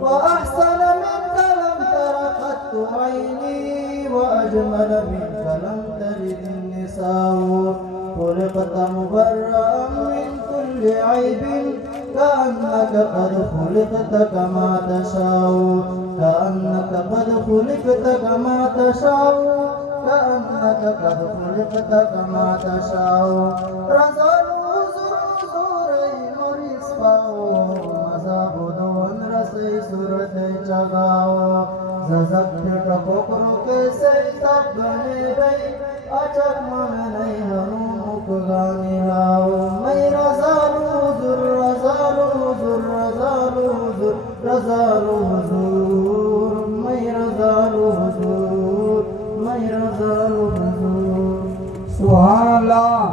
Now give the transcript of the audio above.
وأحسن منك لم تر قط عيني وأجمل منك لم تلد النساء خلقت مبرأ من كل عيب كأنك قد خلقت كما تشاء كأنك قد خلقت كما تشاء كأنك قد خلقت كما تشاء رزقوا زوري موريس باو مزابودون رسي سورة جگاو ززبت ٹکوکرو کے سیتاب بنے بھئی اچک من نہیں ہنوک گانی راو میرا زالو زر رزالو زر رزالو زر رزالو حضور میرا زالو حضور میرا زالو حضور سبحان اللہ